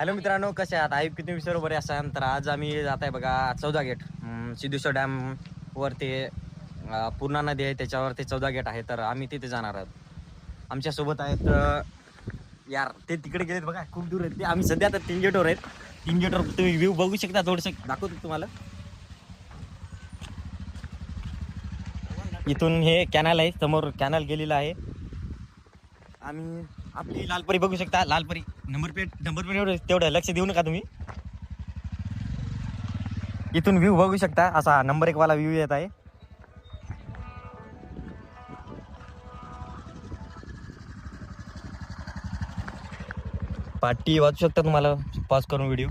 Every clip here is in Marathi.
हॅलो मित्रांनो, कसे आहात? आई किती बरोबर असाल तर आज आम्ही जात आहे बघा 14 गेट सिद्धेश्वर डॅम वर ते पूर्णा नदी आहे त्याच्यावर ते 14 गेट आहे. तर आम्ही तिथे जाणार आहोत. आमच्या सोबत आहेत यार ते तिकडे गेलेत बघा, खूप दूर आहेत ते. आम्ही सध्या आता 3 गेटवर आहेत. 3 गेटवर तुम्ही व्ह्यू बघू शकता. थोडंसं दाखवतो तुम्हाला. इथून हे कॅनल आहे, समोर कॅनल गेलेला आहे. आम्ही आपली लालपरी बघू शकता. लालपरी नंबर प्लेट एवढं तेवढं लक्ष देऊ नका तुम्ही. इथून व्ह्यू बघू शकता, असा नंबर 1 वाला व्ह्यू येत आहे. पाठी वाचू शकता तुम्हाला पॉज करून व्हिडिओ.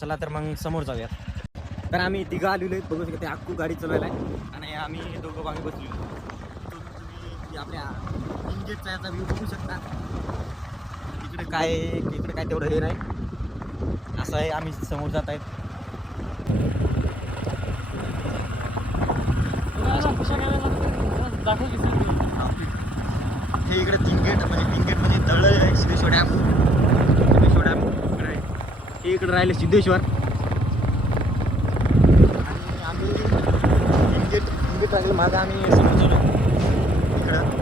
चला तर मग समोर जाऊया. तर आम्ही तिघं आलेलो आहेत, बघू शकता. अक्कू गाडी चालवायला आहे आणि आम्ही दोघं मागे बसलेलो. तुम्ही आपल्या इंजिनचा याचा व्ह्यू बघू शकता. इकडे काय तेवढं हे नाही. असं आहे, आम्ही समोर जात आहेत. हे इकडे 3 गेट म्हणजे तळ आहे सिद्धेश्वर डॅम. हे इकडे राहिले सिद्धेश्वर. आणि आम्ही 3 गेट राहिले माझा. आम्ही समोर चालू इकडं.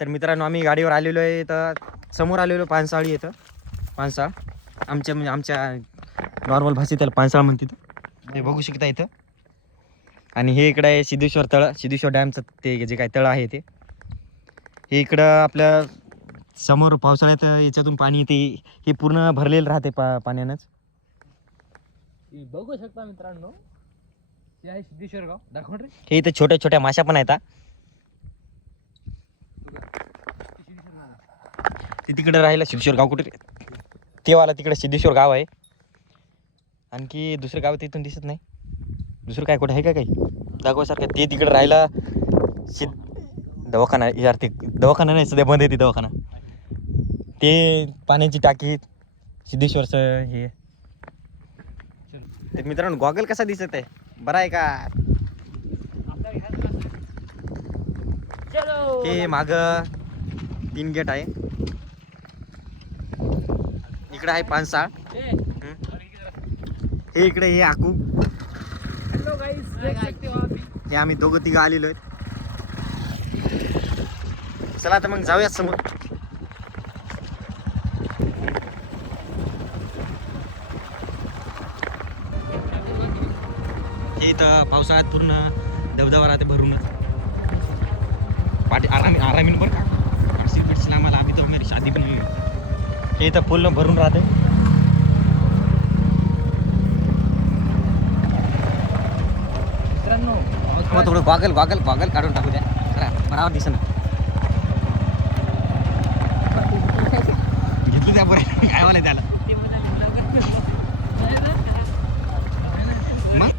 तर मित्रांनो, आम्ही गाडीवर आलेलो आहे. तर समोर आलेलो पानसाळी येतं. पानसाळ आमच्या नॉर्मल भाषेत त्याला पानसाळ म्हणतात. ते बघू शकता इथं. आणि हे इकडं आहे सिद्धेश्वर तळ. सिद्धेश्वर डॅमचं ते जे काय तळ आहे ते हे इकडं आपल्या समोर. पावसाळ्यात याच्यातून पाणी येते. हे पूर्ण भरलेलं राहते पाण्यानंच. बघू शकता मित्रांनो, हे आहे सिद्धेश्वर गाव. दाखव रे. हे इथं छोट्या छोट्या माशा पण आहेत. ते तिकडे राहिला सिद्धेश्वर गाव कुठे ते वाला तिकडे सिद्धेश्वर गाव आहे. आणखी दुसरं गाव तिथून दिसत नाही. दुसरं काय कुठं आहे का काही दाखवासारखं? ते तिकडे राहिला दवाखाना. यार ते दवाखाना नाही, सध्या बंद आहे ते दवाखाना. ते पाण्याची टाकी सिद्धेश्वरचं हे. तर मित्रांनो, गॉगल कसा दिसत आहे? बरा आहे का? हे माग 3 गेट आहे. इकडे आहे पानसाळ. हे इकडे हे आकू. हेलो गाइस, देख सकते हो आप. हे आम्ही दोघं तिघं आलेलो आहेत. चला आता मग जाऊयात समोर. हे इथं पावसाळ्यात पूर्ण धबधबा राहते भरूनच. पाठी आरामीन बरं का. सिरपटशील आम्हाला अभी तो मेरी शादी पण नाही. हे इथं फुल भरून राहते. मित्रांनो, मग थोडं गॉगल काढून टाकू द्या. बराबर दिसेल. घेतलं त्या बरं काय वाला त्याला. मग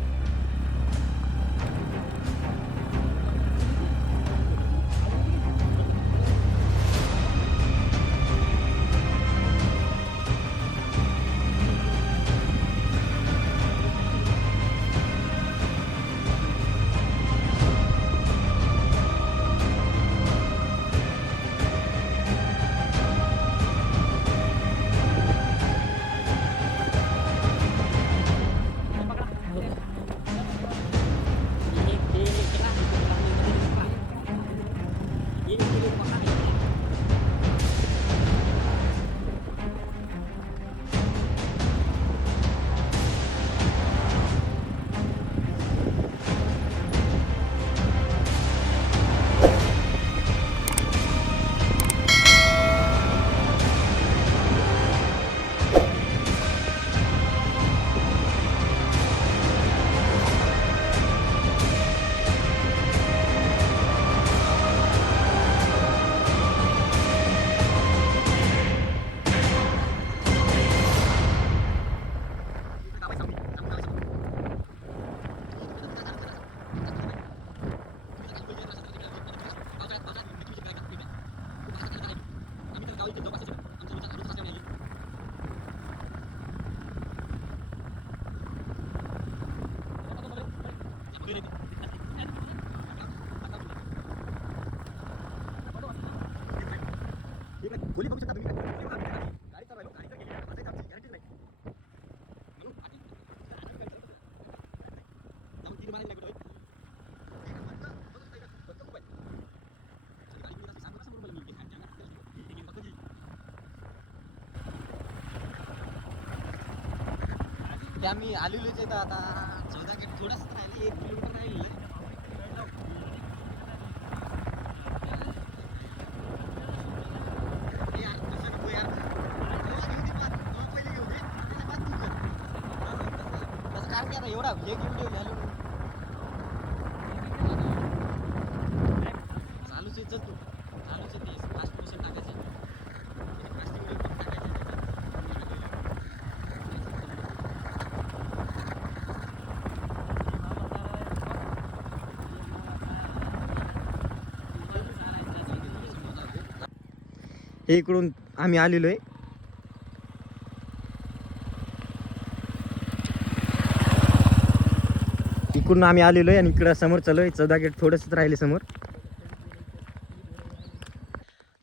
ते आम्ही आलेलोच येतं आता 14 गेट थोडंच राहिले 1 किलोमीटर राहिलेलं आहे. ए यार, तसं नको यार. तसं घेऊ दे पण. तो पहिले घेऊ दे. त्याच्या बाद तू कर. तसं काय की आता एवढा 1 व्हिडिओ झालो. चालूच आहे चल तू. चालूच आहे ते फास्ट मोशन टाकायचं. फास्ट व्हिडिओ पण टाकायचं. हे इकडून आम्ही आलेलो आहे. इकडून आम्ही आलेलो आहे आणि इकडं समोर चालू आहे 14 गेट थोडंसंच राहिले समोर.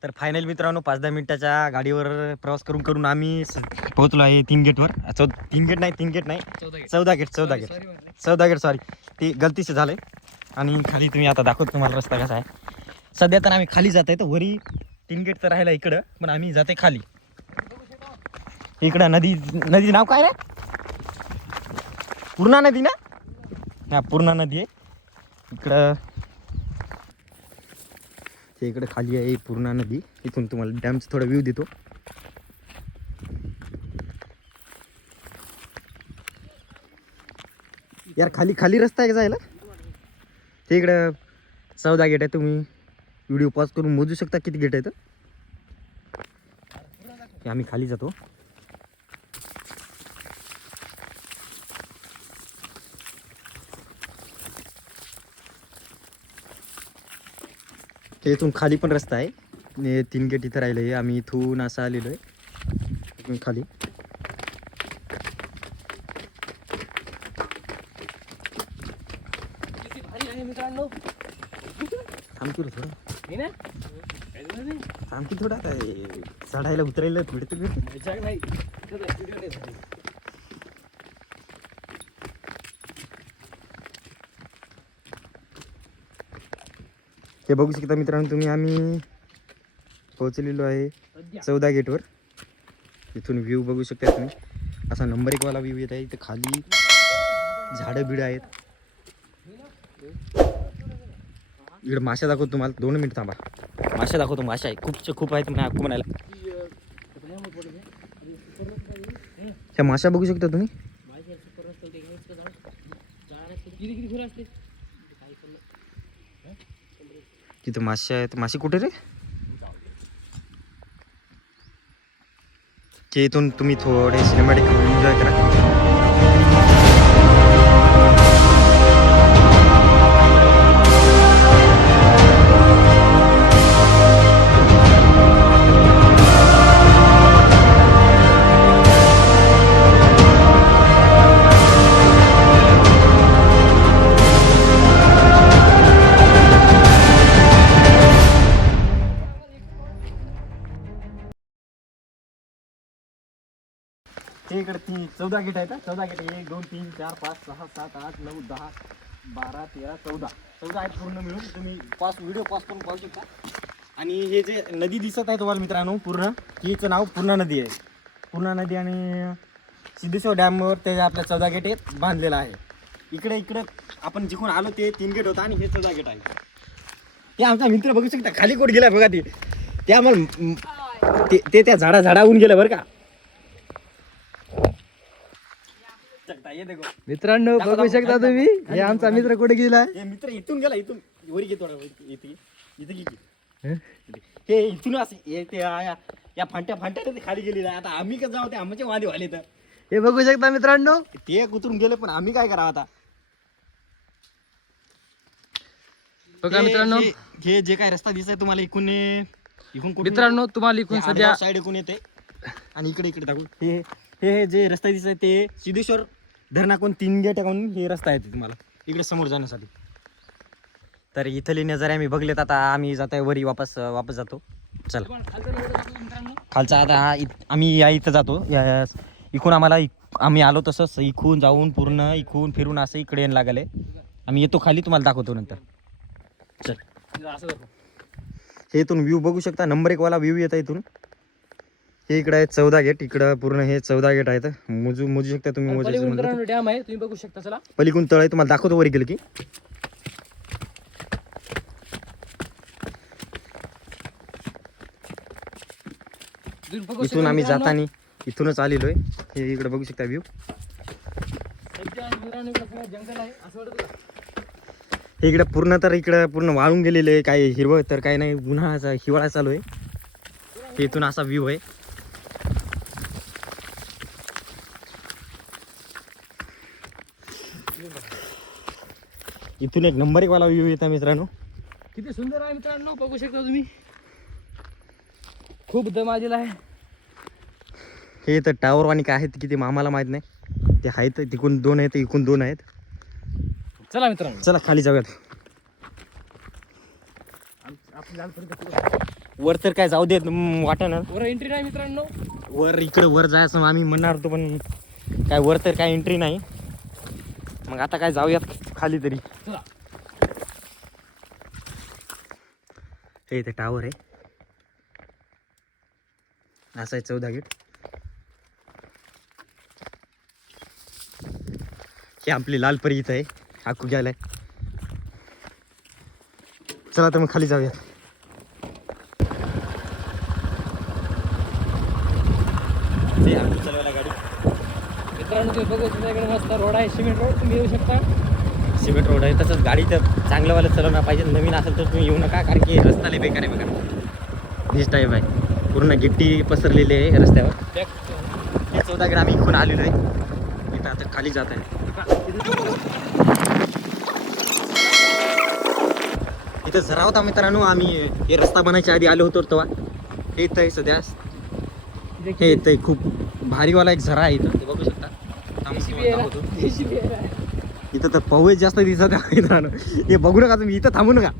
तर फायनल मित्रांनो 5-10 मिनिटाच्या गाडीवर प्रवास करून करून आम्ही पोहोचलो आहे 3 गेटवर. 3 गेट नाही 3 गेट नाही 14 गेट सॉरी ते गलतीचे झालं आणि खाली तुम्ही आता दाखवतो तुम्हाला रस्ता कसा आहे. सध्या तर आम्ही खाली जात आहे तर वरी 3 गेट तर राहिला इकडं पण आम्ही जाते खाली. इकडं नदी नाव काय रे? पूर्णा नदी ना? हा पूर्णा नदी आहे इकडं. ते इकडे खाली आहे पूर्णा नदी. इथून तुम्हाला डॅमचा थोडा व्ह्यू देतो. यार खाली खाली रस्ता आहे का जायला? ते इकडं 14 गेट आहे. तुम्ही व्हिडिओ पॉज करून मोजू शकता किती गेट आहेत. आम्ही खाली जातो. इथून खाली पण रस्ता आहे. 3 गेट इथं राहिले आहे. आम्ही इथून असं आलेलो आहे खाली. थांबतो रे थोडं. थांबकी थोडा काय चढायला उतरायला भेटतं हे बघू शकता मित्रांनो तुम्ही. आम्ही पोहोचलेलो आहे 14 गेटवर. इथून व्ह्यू बघू शकता तुम्ही. असा नंबर 1 वाला व्ह्यू येत आहे. इथे खाली झाडं बिडं आहेत. इकडे माशा दाखवतो तुम्हाला. 2 मिनिट थांबा. माशा दाखवतो. माशा आहे खूप आहेत म्हणायला. ह्या माशा बघू शकता तुम्ही. तिथं मासे आहेत. मासे कुठे रे? ते इथून तुम्ही थोडे सिनेमॅटिक एन्जॉय करा. हे इकडे 14 गेट आहेत. 14 गेट 1 2 3 4 5 6 7 8 9 10 12 13 14 आहेत पूर्ण मिळून. तुम्ही व्हिडिओ पॉज करून पाहू शकता. आणि हे जे नदी दिसत आहे तुम्हाला मित्रांनो पूर्ण, हिचं नाव पूर्णा नदी आहे. पूर्णा नदी आणि सिद्धेश्वर डॅमवर ते आपल्या 14 गेट बांधलेलं आहे. इकडे आपण जिकडून आलो ते 3 गेट होता आणि हे 14 गेट आहे. हे आमचा मित्र बघू शकता खाली कोट गेला बघा. ते आम्हाला ते त्या झाडाहून गेलं बरं का. मित्रांनो बघू शकता तुम्ही. हे आमचा मित्र कुठे गेला? हे मित्र इथून गेला. इथून वरी घेतो हे इथून असं या फांट्या ते खाली गेलेला. आता आम्ही कसं जाऊ? ते आमचे वादे वाले. तर हे बघू शकता मित्रांनो. ते उतरून गेले पण आम्ही काय करावं आता? बघा मित्रांनो हे जे काय रस्ता दिसतोय तुम्हाला इकून मित्रांनो तुम्हाला इकडून सध्या साईड इकून येते आणि इकडे दाखवू. हे जे रस्ता दिसत ते सिद्धेश्वर धरणाकडून 3 गेट टाकून हे रस्ता आहे तुम्हाला इकडे समोर जाण्यासाठी. तर इथली नजारे आम्ही बघलेत. आता आम्ही जात आहे वरी वापस जातो. चला खालचा आता आम्ही या इथं जातो. इकून आम्हाला आम्ही आलो तसंच इकून जाऊन पूर्ण इकून फिरून असं इकडे येणं लागले. आम्ही येतो खाली तुम्हाला दाखवतो नंतर. चल हे इथून व्ह्यू बघू शकता. नंबर 1 वाला व्ह्यू येत आहे इथून. हे इकडे आहे 14 गेट. इकडं पूर्ण हे 14 गेट आहेत. मोजू शकता तुम्ही. मोजायचं म्हणलं पलीकडून डॅम आहे, तुम्ही बघू शकता. चला पलीकडून तळ आहे, तुम्हाला दाखवतो वर गेलं की. तुम्ही बघू इथून शकता आम्ही मित्रांनो. जातानी इथूनच आलेलो आहे. हे इकडे बघू शकता व्ह्यू. मित्रांनो, इकडं सगळं जंगल आहे असं वाटतं तुला? हे इकडे पूर्ण तर इकडे पूर्ण वाळून गेलेलं आहे. काय हिरवं तर काय नाही, उन्हाळ्याचा हिवाळा चालू आहे. हे इथून असा व्ह्यू आहे. इथून एक नंबर 1 वाला व्ह्यू येता मित्रांनो. किती सुंदर आहे मित्रांनो, बघू शकता तुम्ही. खूप दम आलेला आहे. हे तर टावर वाणी काय आहेत किती आम्हाला माहित नाही. ते आहेत तिकून 2 आहेत, इकून 2 आहेत. चला मित्रांनो, चला खाली जाऊयात. आपण लालपर्यंत वर तर काय जाऊ देत वाटेना. वर एंट्री नाही मित्रांनो. वर इकडे वर जायचं आम्ही म्हणणार होतो, पण काय वर तर काय एंट्री नाही. मग आता काय जाऊयात खाली तरी. चला हे इथे टावर आहे. असं आहे 14 गेट. हे आपली लालपरी इथं आहे. हाकू घ्यायला. चला तर मग खाली जाऊयात. ते आम्ही चालवायला गाडी. मित्रांनो, तुम्ही बघू तुमच्याकडे मस्त रोड आहे, सिमेंट रोड. तुम्ही येऊ शकता. सिमेंट रोड आहे. तसंच गाडी तर चांगलंवालं चालवणार पाहिजे. नवीन असेल तर तुम्ही येऊ नका, कारण की रस्ता लय बेकार आहे बघा. हीच टाईप आहे. पूर्ण गिट्टी पसरलेली आहे रस्त्यावर. हे 14 गेट आम्ही इकडून आलेलो आहे. इथं आता खाली जात आहे. इथं झरा होता मित्रांनो. आम्ही हे रस्ता बनायच्या आधी आलो होतो तेव्हा. हे इथं आहे सध्या. हे इथं आहे खूप भारीवाला एक झरा आहे इथं, ते बघू शकता. दाखवतो. इथं तर पवई जास्त दिसत आहे मित्रांनो. हे बघू नका तुम्ही, इथं थांबू नका.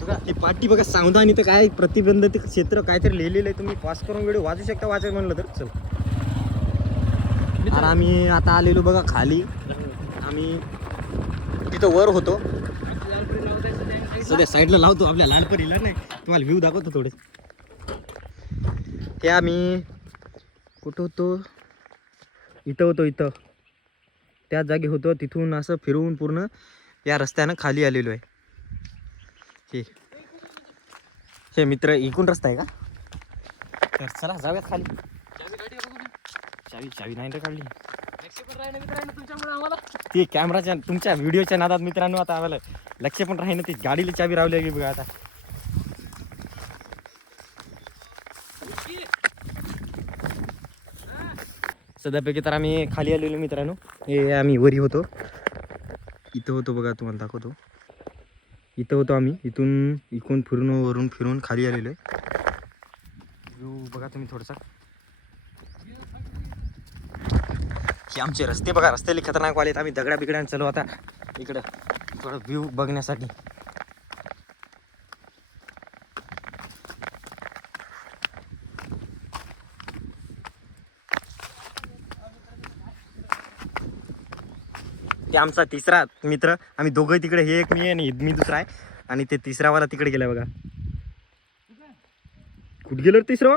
बघा ही पाटी बघा, सावधान. इथं काय प्रतिबंधित क्षेत्र काहीतरी लिहिलेलं आहे. तुम्ही पास करून व्हिडिओ वाचू शकता, वाचायचं म्हणलं तर. चल. आणि आम्ही आता आलेलो बघा खाली. आम्ही तिथं वर होतो. सध्या साईडला लावतो आपल्या लालपरीला. नाही तुम्हाला व्ह्यू दाखवतो थोडे. हे आम्ही कुठं होतो, इथं होतो. इथं त्या जागी होतो. तिथून असं फिरवून पूर्ण या रस्त्यानं खाली आलेलो आहे. हे मित्र इकून रस्ता आहे का? तर चला जाऊयात खाली. चावी नाही रे काढली. ती कॅमेराच्या तुमच्या व्हिडिओच्या नादात मित्रांनो आता आम्हाला लक्ष पण राहील. ती गाडीला चावी रावली की बघा आता. सध्यापैकी तर आम्ही खाली आलेलो मित्रांनो. हे आम्ही वरी होतो. इथं होतो बघा, तुम्हाला दाखवतो. इथं होतो आम्ही. इकून फिरून वरून फिरून खाली आलेलो आहे. व्ह्यू बघा तुम्ही थोडंसं. हे आमचे रस्ते बघा, रस्ते खतरनाक वाले. आम्ही दगडा बिगड्यानं चालू आता इकडं थोडं व्ह्यू बघण्यासाठी. ते आमचा तिसरा मित्र. आम्ही दोघं तिकडे, हे एक मी आणि मी दुसरा आहे. आणि ते तिसरावाला तिकडे गेला बघा. कुठे गेलं तिसरा?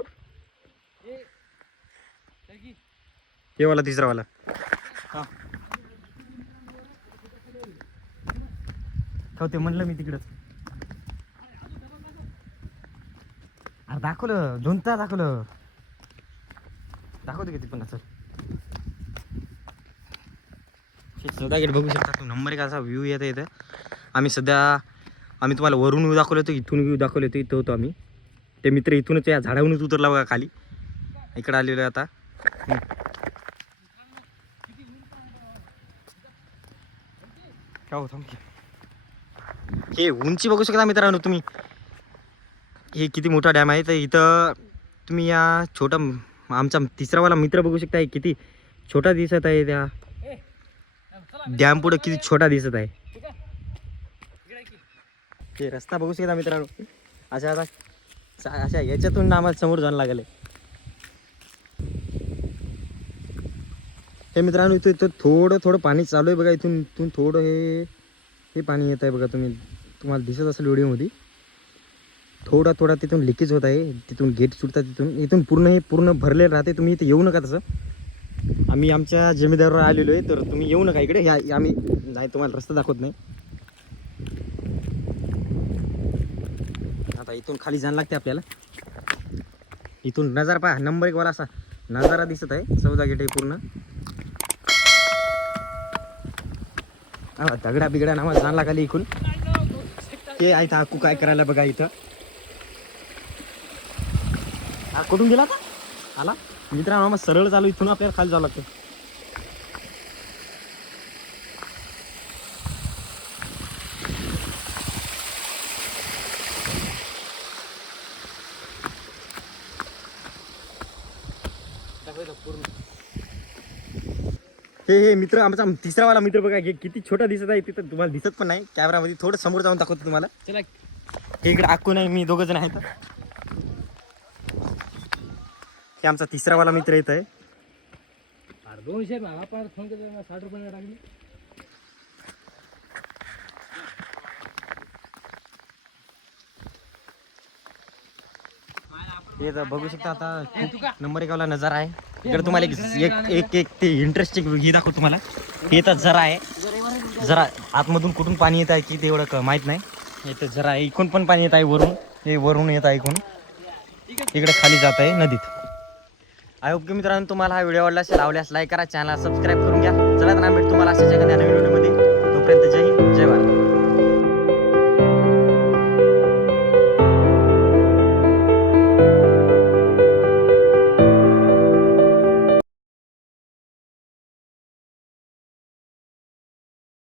हे वाला तिसरावाला. हो ते म्हणलं मी तिकडं. अरे दाखवलं 2 तास दाखवतो किती पण असं. 14 गेट बघू शकता तुम्ही. नंबर 1 असा व्ह्यू येतं इथं. आम्ही तुम्हाला वरून व्ह्यू दाखवलं होतं, इथून व्ह्यू दाखवलं होतं. इथं होतो आम्ही. ते मित्र इथूनच या झाडावरूनच उतरला बघा खाली. इकडं आलेलो आहे आता. हो थांब. हे उंची बघू शकता मित्रांनो तुम्ही. हे किती मोठा डॅम आहे. तर इथं तुम्ही या छोटा आमचा तिसरावाला मित्र बघू शकता. हे किती छोटा दिसत आहे. त्या डॅम पुढे किती छोटा दिसत आहे. हे रस्ता बघू शकता मित्रांनो. अशा याच्यातून आम्हाला समोर जाणं लागले. हे मित्रांनो इथं थोडं पाणी चालू आहे बघा. इथून थोडं हे पाणी येत आहे बघा. तुम्हाला दिसत असेल व्हिडिओमध्ये. थोडा थोडा तिथून लिकेज होत आहे, तिथून गेट सुटतात, इथून पूर्ण हे पूर्ण भरलेलं राहते. तुम्ही इथे येऊ नका तसं. आम्ही आमच्या जमीदारावर आलेलो आहे, तर तुम्ही येऊ नका इकडे. आम्ही नाही तुम्हाला रस्ता दाखवत नाही. आता इथून खाली जाणं लागते आपल्याला. इथून नजारा पहा, नंबर 1 वाला असा नजारा दिसत आहे. 14 गेट आहे पूर्ण. दगडा बिगडा नावा जाणला खाली इकून. ते आहे आकू काय करायला बघा इथं. हा कुठून गेला का आला मित्रांनो. मग सरळ चालू इथून आपल्याला खाली जावं लागतं. हे मित्र आमचा तिसरा वाला मित्र बघा, किती छोटा दिसत आहे. तिथं तुम्हाला दिसत पण नाही कॅमेरामध्ये. थोडं समोर जाऊन दाखवतो तुम्हाला. चला हे इकडे आकू नाही, मी दोघं जण आहेत. हे आमचा तिसरा वाला मित्र येत आहे. 200 ना आपण फोन केला 60 रुपये टाकले. हे तर बघू शकता आता खूप नंबर 1 वाला नजारा आहे. इकडे तुम्हाला एक ते इंटरेस्टिंग हे दाखवतो तुम्हाला. हे तर झरा आहे. जरा आतमधून कुठून पाणी येत आहे की ते एवढं माहीत नाही. हे तर झरा आहे. इकडून पण पाणी येत आहे वरून. हे वरून येत आहे इकडून. इकडे खाली जात आहे नदीत. आय होप की मित्रांनो तुम्हाला हा व्हिडिओ आवडला असेल. आवडल्यास लाईक करा, चॅनल सबस्क्राईब करून घ्या. चला तर भेट तुम्हाला अशाच एखाद्या नवीन व्हिडिओ.